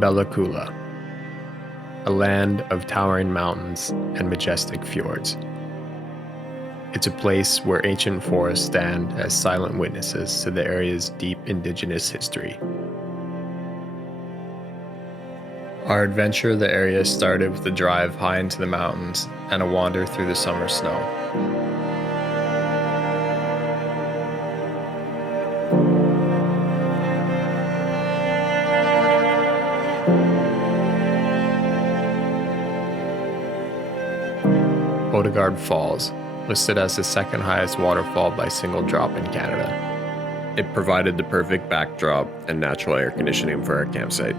Bella Coola, a land of towering mountains and majestic fjords. It's a place where ancient forests stand as silent witnesses to the area's deep indigenous history. Our adventure of the area started with a drive high into the mountains and a wander through the summer snow. Odegaard Falls, listed as the second highest waterfall by single drop in Canada. It provided the perfect backdrop and natural air conditioning for our campsite.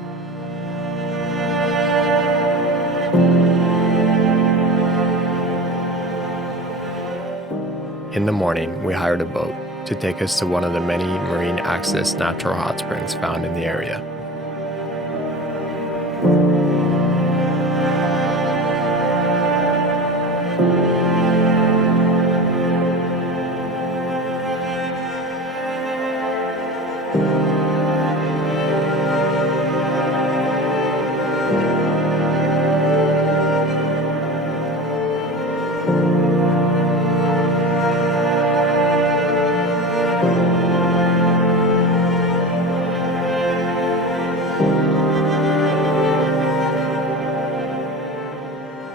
In the morning, we hired a boat to take us to one of the many marine access natural hot springs found in the area.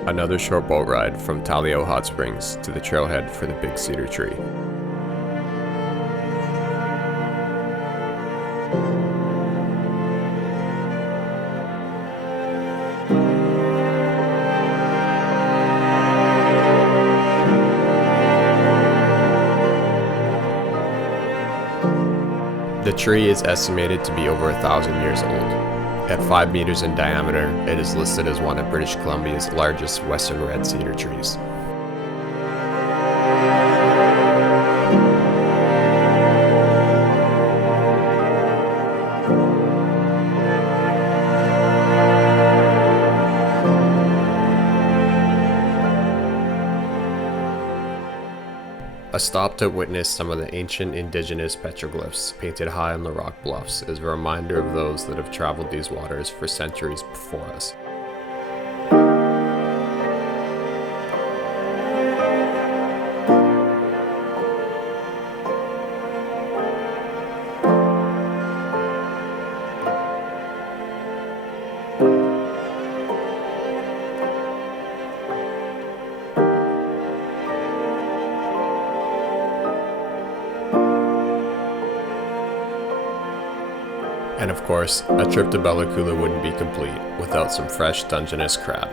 Another short boat ride from Tallheo Hot Springs to the trailhead for the big Cedar Tree. The tree is estimated to be over 1,000 years old. At 5 meters in diameter, it is listed as one of British Columbia's largest western red cedar trees. A stop to witness some of the ancient indigenous petroglyphs painted high on the rock bluffs is a reminder of those that have traveled these waters for centuries before us. And of course, a trip to Bella Coola wouldn't be complete without some fresh Dungeness crab.